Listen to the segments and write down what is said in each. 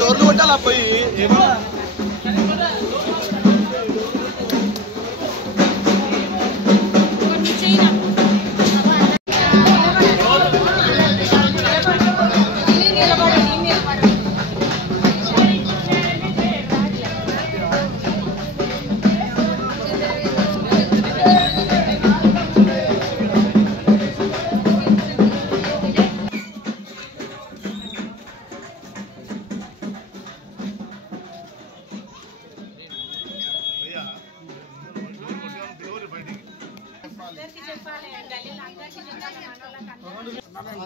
డోర్లు కొట్టాలి పోయి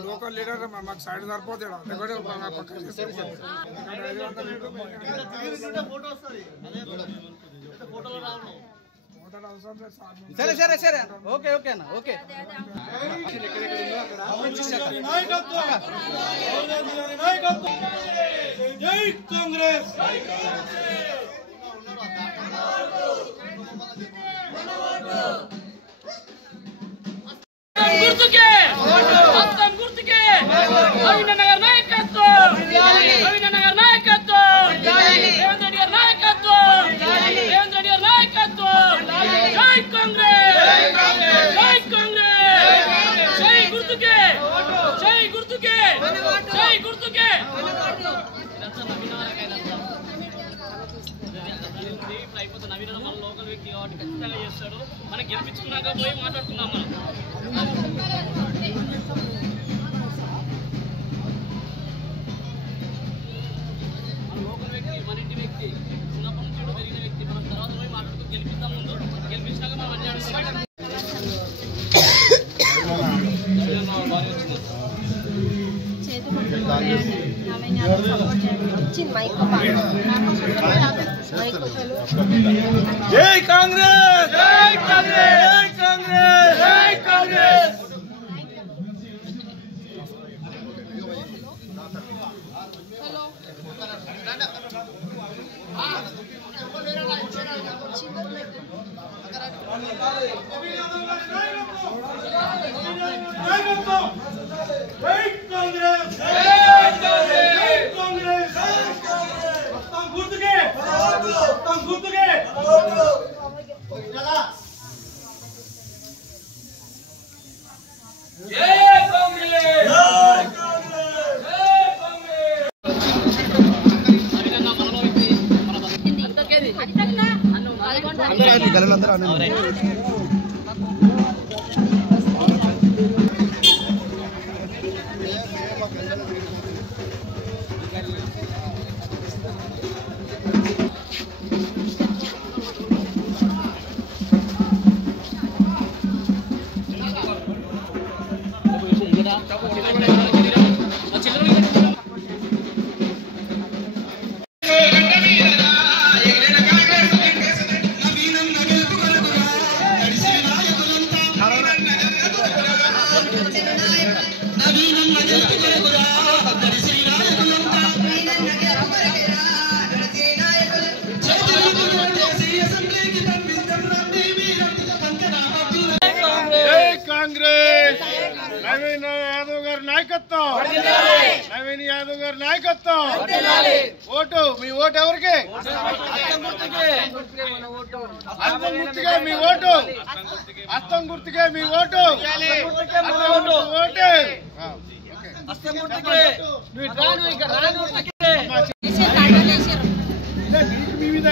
లోకల్ లీడర్ మాకు సైడ్ సరిపోతాడు సరే సరే సరే ఓకే ఓకే అన్న ఓకే జై కాంగ్రెస్ గుర్తుకే హస్తం గుర్తుకే రవీంద్రనగర్ నాయకత్వం రవీంద్రనగర్ నాయకత్వం రేవంత్ రెడ్డి గారి నాయకత్వం రేవంత్ రెడ్డి గారి నాయకత్వం జై కాంగ్రెస్ జై కాంగ్రెస్ జై గుర్తుకే జై గుర్తుకే జై గుర్తుకే అయిపోతే నవీన మన లోకల్ వ్యక్తి కాబట్టి ఖచ్చితంగా చేస్తాడు మనం గెలిపించుకున్నాక పోయి మాట్లాడుకుందాం మనం లోకల్ వ్యక్తి మన ఇంటి వ్యక్తి చిన్నప్పటి నుంచి పెరిగిన వ్యక్తి మనం తర్వాత పోయి మాట్లాడుతూ గెలిపిస్తాం ముందు గెలిపించినాక మనం అన్ని అడుగుతాం జై కాంగ్రెస్ జై కాంగ్రెస్ జై కాంగ్రెస్ జై కాంగ్రెస్ నవీన్ యాదవ్ గారి నాయకత్వం నవీన్ యాదవ్ గారి నాయకత్వం ఓటు మీ ఓటు ఎవరికి హస్తం గుర్తుకే మీ ఓటు హస్తం గుర్తుకే మీ ఓటు ఓటే హస్తం గుర్తుకే మీ మీద